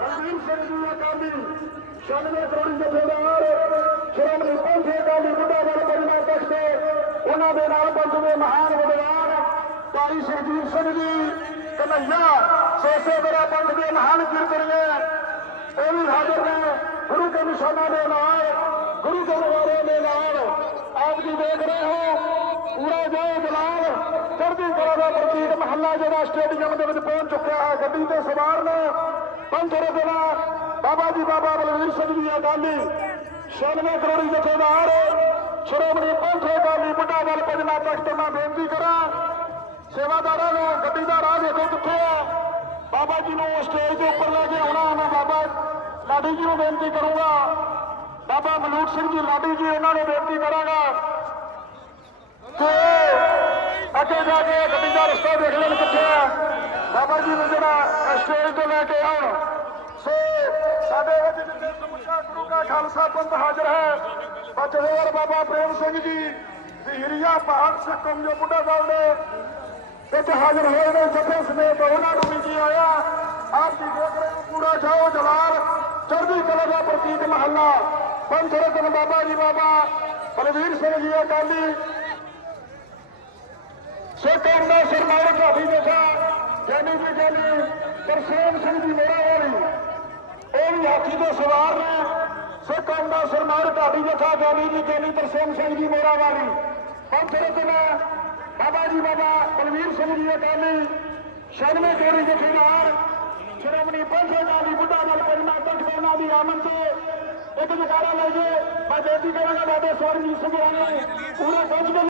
ਬਲਵੀਰ ਸਿੰਘ ਜੀ ਅਕਾਲੀ 96 ਕਰੋੜੀ ਜਥੇਦਾਰ ਸ਼੍ਰੋਮਣੀ ਪੰਥ ਅਕਾਲੀ ਬੁੱਢਾ ਦਲ ਪਰਿਵਾਰ ਤਖਤੇ ਉਹਨਾਂ ਦੇ ਨਾਲ ਪੰਥ ਮਹਾਨ ਵਿਦਵਾਨ ਭਾਈ ਸੁਖਜੀਤ ਸਿੰਘ ਜੀ ਕਨਈਆ ਸੋਸੇ ਮੇਰਾ ਪੰਥ ਦੇ ਮਹਾਨ ਕੀਰਤਨੀਏ ਉਹ ਵੀ ਹਾਜ਼ਰ ਨੇ ਗੁਰੂ ਕੇ ਨਿਸ਼ਾਨਾਂ ਦੇ ਨਾਲ ਗੁਰੂ ਕੇ ਦੇ ਨਾਲ ਆਪ ਜੀ ਦੇਖ ਰਹੇ ਹੋ ਪੂਰਾ ਜੋ ਜਲਾਲ ਚੜ੍ਹਦੀ ਕਲਾ ਦਾ ਪ੍ਰਤੀਕ ਮਹੱਲਾ ਜਿਹੜਾ ਸਟੇਡੀਅਮ ਦੇ ਚੁੱਕਿਆ ਹੈ ਗੱਡੀ ਤੇ ਸਵਾਰ ਨੇ। ਪੰਥ ਰਤਨਾ ਬਾਬਾ ਜੀ, ਬਾਬਾ ਬਲਵੀਰ ਸਿੰਘ ਜੀ ਅਕਾਲੀ। 96 ਕਰੋੜੀ ਜਥੇਦਾਰ। ਸ਼੍ਰੋਮਣੀ ਪੰਥ ਅਕਾਲੀ ਬੁੱਢਾ ਦਲ ਪੰਜਨਾ ਤਖਤ ਮੈਂ ਬੇਨਤੀ ਕਰਾਂ। ਸੇਵਾਦਾਰਾਂ ਨੂੰ, ਗੱਡੀ ਦਾ ਰਾਹ ਦੇਖੋ ਕਿੱਥੇ ਆ। ਬਾਬਾ ਜੀ ਨੂੰ ਸਟੇਜ ਦੇ ਉੱਪਰ ਲੈ ਕੇ ਆਉਣਾ ਮੈਂ ਬਾਬਾ ਲਾਡੀ ਜੀ ਨੂੰ ਬੇਨਤੀ ਕਰੂੰਗਾ। ਬਾਬਾ ਮਲੂਕ ਸਿੰਘ ਜੀ, ਲਾਡੀ ਜੀ, ਉਹਨਾਂ ਨੂੰ ਬੇਨਤੀ ਕਰਾਂਗਾ ਕਿ ਅੱਗੇ ਜਾ ਕੇ ਗੱਡੀ ਦਾ ਰਸਤਾ ਦੇਖ ਲੈਣ ਕਿੱਥੇ ਆ ਬਾਬਾ ਜੀ ਨੂੰ ਜਿਹੜਾ ਸਟੇਜ ਤੋਂ ਲੈ ਕੇ ਆਉਣ ਸੋ ਸਾਡੇ ਵਿੱਚ ਜਿੱਥੇ ਸਮੁੱਚਾ ਗੁਰੂ ਦਾ ਖਾਲਸਾ ਪੰਥ ਹਾਜ਼ਰ ਹੈ ਬਚਹੋਰ ਬਾਬਾ ਪ੍ਰੇਮ ਸਿੰਘ ਜੀ ਹੀਰੀਆ ਪਹਾੜ ਸਕਮ ਜੋ ਬੁੱਢਾ ਦਲ ਦੇ ਵਿੱਚ ਹਾਜ਼ਰ ਹੋਏ ਨੇ ਜਥੇ ਸਮੇਤ ਉਹਨਾਂ ਨੂੰ ਵੀ ਜੀ ਆਇਆ। ਆਪ ਜੀ ਦੇਖ ਰਹੇ ਹੋ ਪੂਰਾ ਜਾਓ ਜਲਾਲ, ਚੜ੍ਹਦੀ ਕਲਾ ਦਾ ਪ੍ਰਤੀਕ ਮਹੱਲਾ। ਪੰਥ ਰਤਨ ਬਾਬਾ ਜੀ, ਬਾਬਾ ਬਲਵੀਰ ਸਿੰਘ ਜੀ, ਅਕਾਲੀ ਸੇਕਰ ਦਾ ਸਰਮਾਰ ਭਾਵੀ ਦੇਖਾ ਜਾਨੀ ਜੀ ਜਾਨੀ ਤਰਸੇਮ ਸਿੰਘ ਜੀ ਮੇਰਾ ਵਾਲੀ। ਉਹ ਵੀ ਹਾਥੀ ਦੇ ਸਵਾਰ ਨੇ। ਸੇਕਰ ਦਾ ਸਰਮਾਰ ਭਾਬੀ ਜਥਾ ਜਾਨੀ ਜੀ, ਜਾਨੀ ਤਰਸੇਮ ਸਿੰਘ ਜੀ ਮੇਰਾ ਵਾਲੀ। ਪੰਥ ਰਤਨ ਬਾਬਾ ਜੀ, ਬਾਬਾ ਬਲਵੀਰ ਸਿੰਘ ਜੀ ਅਕਾਲੀ 96 ਜੋੜੀ ਜਥੇਦਾਰ ਸ਼੍ਰੋਮਣੀ ਪੰਥ ਅਕਾਲੀ ਬੁੱਢਾ ਦਲ ਪਰਮਾ ਤਖਤ ਉਹਨਾਂ ਦੀ ਆਮਦ ਤੇ ਇੱਕ ਜਕਾਰਾ ਲੈ ਜੇ ਮੈਂ ਬੇਨਤੀ ਕਰਾਂਗਾ ਬਾਬਾ ਸਵਰਨਜੀਤ ਸਿੰਘ ਰਾਣਾ ਪੂਰੇ ਪੰਥ